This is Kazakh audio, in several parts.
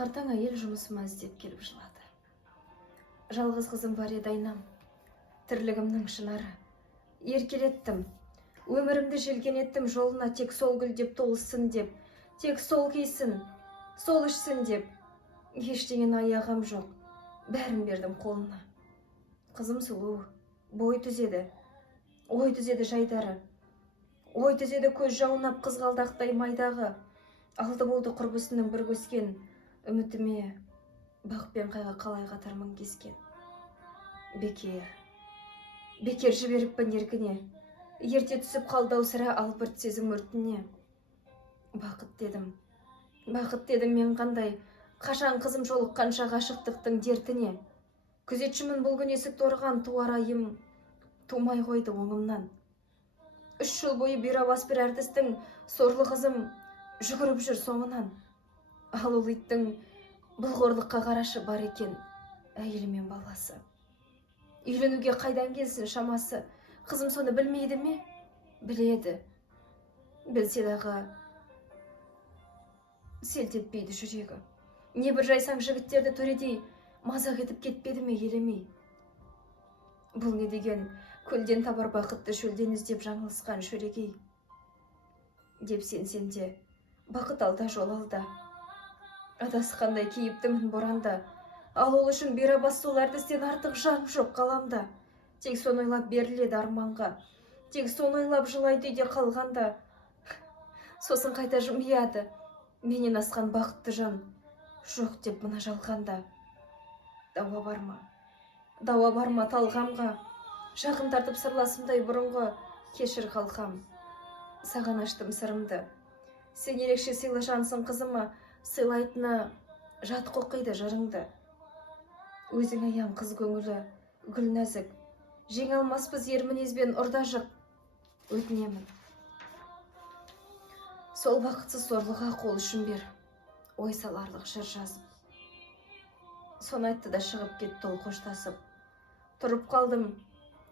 Қартаң әйел жұмысыма іздеп келіп жылады. Жалғыз қызым бар еді айнам, тірлігімнің шынары. Еркелеттім, өмірімді желкенеттім жолына, тек сол гүл деп толсын деп, тек сол кейсін, сол ішсін деп. Ештеңен аяғам жоқ, бәрін бердім қолына. Қызым сұлу, бой түзеді, ой түзеді жайдары. Ой түзеді көз жаунап қызғалдақтай майдағы. Алды болды құрбысының бір көскен, үмітіме бақ пен қайға қалай қатармын кескен. Бекер жіберіппін еркіне, ерте түсіп қалды сірә албырт сезім өртіне. Бақыт дедім мен қандай, қашан қызым жолыққанша ғашықтықтың дертіне. Күзетшімін бұл күн есік торған, туар айым тумай қойды оңымнан. 3 жыл бойы бүйрабас бір әртістің сорлы қызым жүгіріп жүр соңынан. Ал ол иттің бұл қорлыққа қарашы бар екен әйелі мен баласы. Үйленуге қайдан келсін шамасы, қызым соны білмейді ме? Біледі. Білсе дағы селт етпейді жүрегі. Не бір жайсаң жігіттерді төредей мазақ етіп кетпеді ме елемей? Бұл не деген көлден табар бақытты шөлден іздеп жаңылысқан шөрегей. Деп сенде бақыт алда жол алда. Адасқандай кейіптімін боранда. Ал ол үшін бейрабас сол әртістен артық жан жоқ қаламда. Тек соны ойлап беріледі арманға. Тек соны ойлап жылайды үйде қалғанда. Сосын қайта жымияды. Менен асқан бақытты жан жоқ деп мына жалғанда. Дауа барма талғамға. Жақын тартып сырласымдай бұрынғы кешір қалқам. Саған аштым сырымды. Сен ерекше сыйлы жансың қызыма, сыйлайтына жат қоқиды жырыңды. Өзің аян қыз көңілі, гүл нәзік. Жеңе алмаспыз ер мінезбен ұрда жық. Өтінемін. Сол бақытсыз сорлыға қол үшін бер. Ой саларлық жыр жазып. Соны айтты да шығып кетті ол қоштасып. Тұрып қалдым,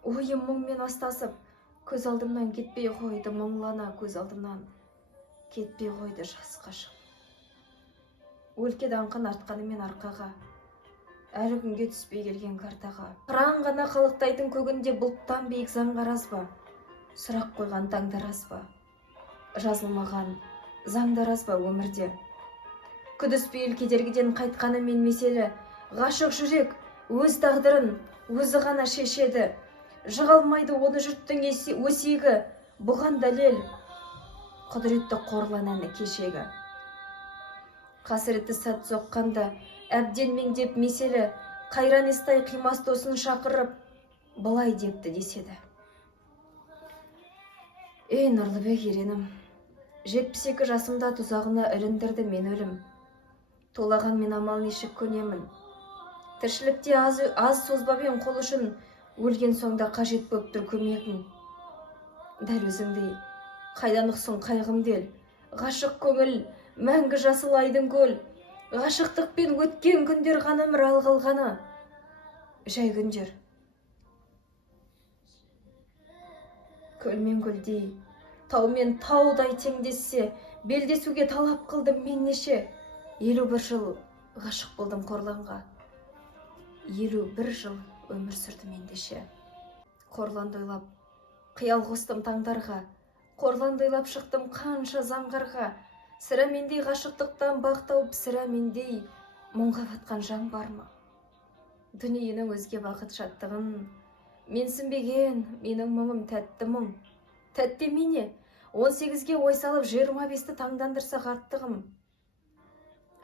ойым мұңмен астасып. Көз алдымнан кетпей қойды мұңлана, көз алдымнан кетпей қойды жас қашып. Өлке даңқын артқанымен арқаға, әлі күнге түспей келген картаға. Қыран ғана қалықтайтын көгінде бұлттан биік заңғар аз ба? Сұрақ қойған таңдар аз ба? Жазылмаған заңдар аз ба өмірде? Күдіспейіл кедергіден қайтқаны мен меселі. Ғашық жүрек өз тағдырын өзі ғана шешеді. Жығалмайды оны жұрттың өсегі. Бұған дәлел құдіретті қорлан әні кешегі. Қасіретті сәт соққанда әбден меңдеп меселі. Қайран естай қимас досын шақырып былай депті деседі. Ей Нұрлыбек еренім, 72 жасымда тұзағына іліндірді мен өлім. Толаған мен амал нешік көнемін. Тіршілікте аз созбабен қол үшін өлген соңда қажет болып тұр көмегің. Дәл өзіңдей қайдан ұқсын қайғым дел. Ғашық көңіл мәңгі жасыл айдың көл. Ғашықтықпен өткен күндер ғана мұрал қалғаны. Жай күндер. Көлмен көлдей, таумен таудай теңдессе, белдесуге талап қылдым мен неше. 51 жыл ғашық болдым қорланға. 51 жыл өмір сүрдім ендеше. Қорланды ойлап, қиял қостым таңдарға. Қорланды ойлап шықтым қанша заңғарға. Сірә мендей ғашықтықтан бақ тауып, сірә мендей мұңға батқан жан бар ма? Дүниенің өзге бақыт шаттығын менсінбеген менің мұңым тәтті мұң. Тәтті мене 18-ге ой салып 25-ті таңдандырса қарттығым.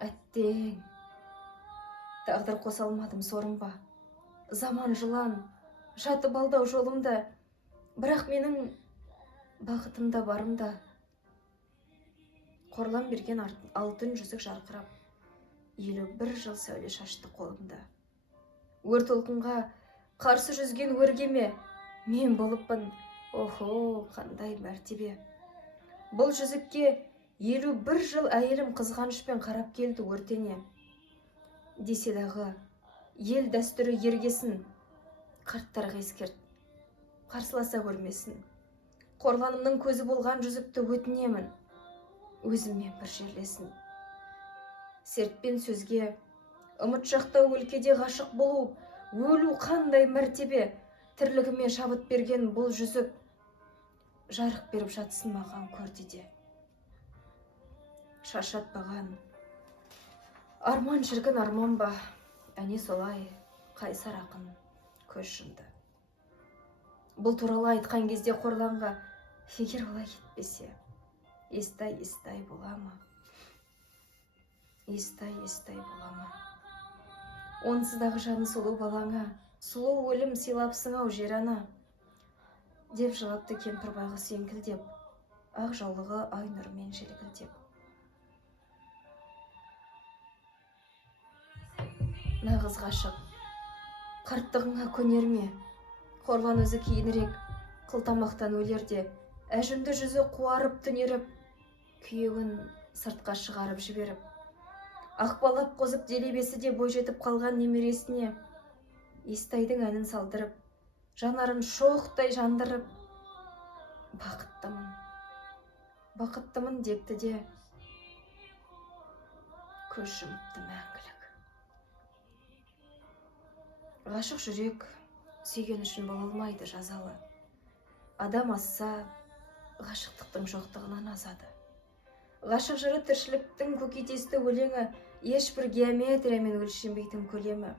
Әттең, тағдыр қоса алмадым сорым ба? Заман жылан, жатып алдау жолымда. Бірақ менің бақытымда барымда. Қорлан берген алтын жүзік жарқырап, 51 жыл сәуле шашты қолымда. Өр толқынға қарсы жүзген өргеме мен болыппын, охо, қандай мәртебе. Бұл жүзікке 51 жыл әйелім қызғанышпен қарап келді өртене. Десе дағы ел дәстүрі ергесін, қарттарға ескерт, қарсыласа көрмесін. Қорланымның көзі болған жүзікті өтінемін, өзіммен бір жерлесін. сертпен сөзге, үміт жақтау өлкеде ғашық болу, өлу қандай мәртебе, тірлігіме шабыт берген бұл жүзік, жарық беріп жатсын маған көрдеде. Шаршатпаған арман шіркін арман ба, әне солай қайсар ақын көз жұмды. Бұл туралы айтқан кезде қорланға, егер олай кетпесе, естай бола ма? Естай бола ма? Онсыздағы жаны сұлу балаңа, сұлу өлім сыйлапсың ау жер ана, деп жылапты кемпір байғұс еңкілдеп, ақ жаулығы ай нұрмен желгілдеп. Нағыз ғашық қарттығыңа көнер ме? Қорлан өзі кейінірек, қылтамақтан өлерде, әжімді жүзі қуарып түнеріп, күйеуін сыртқа шығарып жіберіп, ақбалап қозып делебесі де бой жетіп қалған немересіне Естайдың әнін салдырып, жанарын шоқтай жандырып, бақыттымын депті де көз жұмыпты мәңгілік. Ғашық жүрек сүйген үшін бола алмайды жазалы. Адам асса, ғашықтықтың жоқтығынан азады. Ғашық жыры тіршіліктің көкейтесті өлеңі, ешбір геометриямен өлшенбейтін көлемі.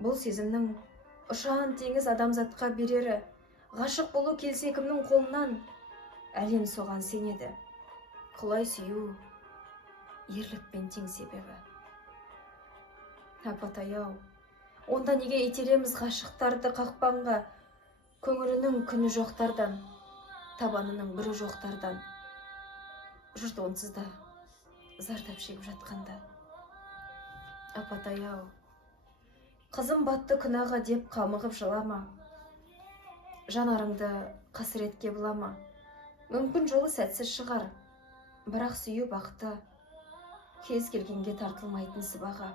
Бұл сезімнің ұшан теңіз адамзатқа берері, ғашық болу келсе кімнің қолынан, әлем соған сенеді. Құлай сүю ерлікпен тең себебі. Апатай-ау, онда неге итереміз ғашықтарды қақпанға, көңілінің күні жоқтардан, табанының бірі жоқтардан, жұрт онсыз да зардап шегіп жатқанда. Апатай-ау, қызым батты күнәға деп қамығып жылама, жанарыңды қасіретке бұлама. Мүмкін жолы сәтсіз шығар, бірақ сүю бақты кез келгенге тартылмайтын сыбаға.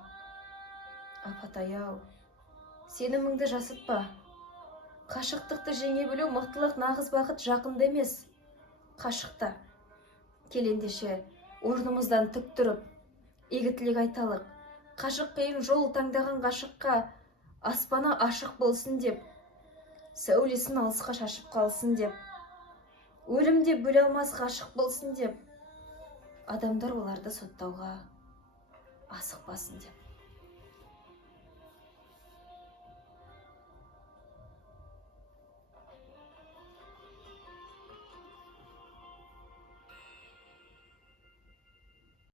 Апатай-ау, сеніміңді жасытпа, қашықтықты жеңе білу мықтылық, нағыз бақыт жақында емес, қашықта. Келендеше орнымыздан тік тұрып, игі тілек айталық, қашық қиын жол таңдаған ғашыққа аспаны ашық болсын деп, сәулесін алысқа шашып қалсын деп, өлімде бөле алмас ғашық болсын деп, адамдар оларды соттауға асықпасын деп.